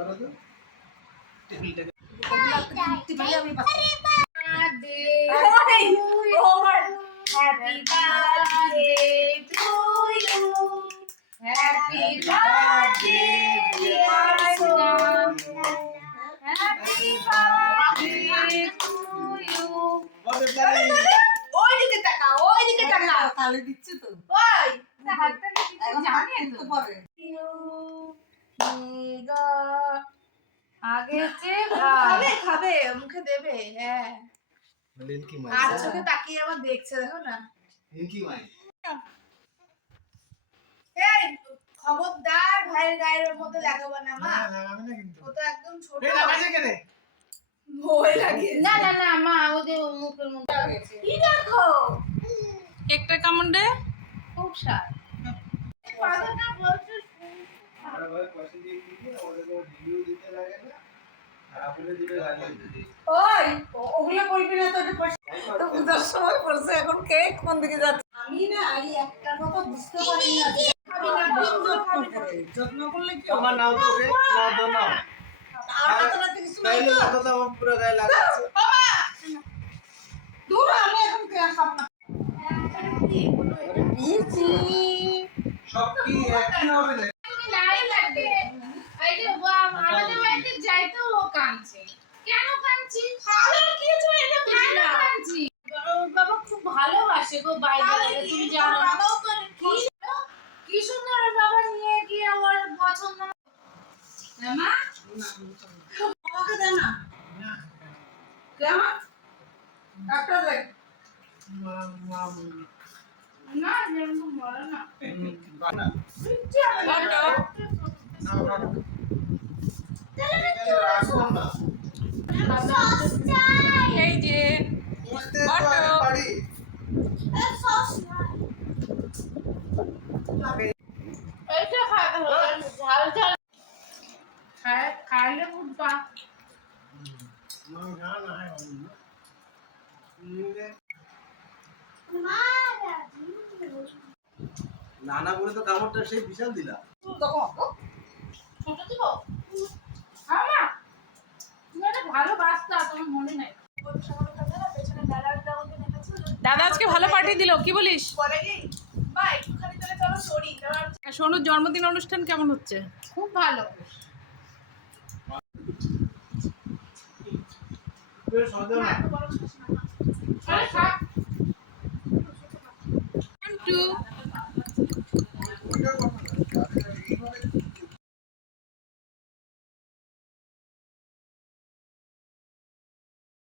Happy birthday to you. Happy birthday, dear son. Happy birthday to you. বলে তাহলে ওই দিকে তাকা ওই দিকে তাকা তাহলে দিচ্ছি তো ওই তা হাতটা নিয়ে এখন জানি হাত তো পারে আগে হচ্ছে খাবে খাবে মুখে দেবে হ্যাঁ। লিলকি মাই আর চোখে তাকিয়ে আবার দেখছে দেখো না। লিলকি মাই এই খবরদার ভাইয়ের গায়ের মধ্যে লাগাবো না মা। না লাগাবে না কিন্তু। ও তো একদম ছোট। এই লাগাছে কেন ভয় লাগে। না না না মা ওদের মুখের মধ্যে গেছে কি দেখো? কেকটা কেমন রে? খুব স্বাদ পাতাটা বলছে ওই ওগুলো বলবি না তোকে তো পূজার সময় পড়ছে এখন কেক কোন দিকে যাচ্ছে? আমি না এই একটা কথা বুঝতে পারি না। যত্ন করলে কি আমার নাও তোকে না তো না আর হাতাহাতি কিছু নাই তো? দেখো আমার পুরো গায়ে লাগাচ্ছে দূর আমি এখন কে খাব না। সব কি একই হবে না নাই লাগে এই যে বাবা আমাদের বাড়িতে যাইতে ও কাঁদছে কেন কাঁদছি ভালো কিছু এনে কেন কাঁদছি বাবা- খুব ভালোবাসে গো বাইরে তুমি জানো না। বাবাও করে? কি কি? সুন্দর বাবা নিয়ে গিয়ে ওর পছন্দ না মা আমাকে দে না। কেমন একটা দেখ না যেরকম বলে না। বানা রাখো না এই যে বলতে তো খাইলে বুঝবা হয় নানা বলে তো কামড়টা সেই বিশাল দিলা ছোট দিব? একটা ভালো বাচ্চা তোমার মনে নাই। আজকে ভালো পার্টি দিল কি বলিস? সোনুর জন্মদিন অনুষ্ঠান কেমন হচ্ছে? খুব ভালো। টু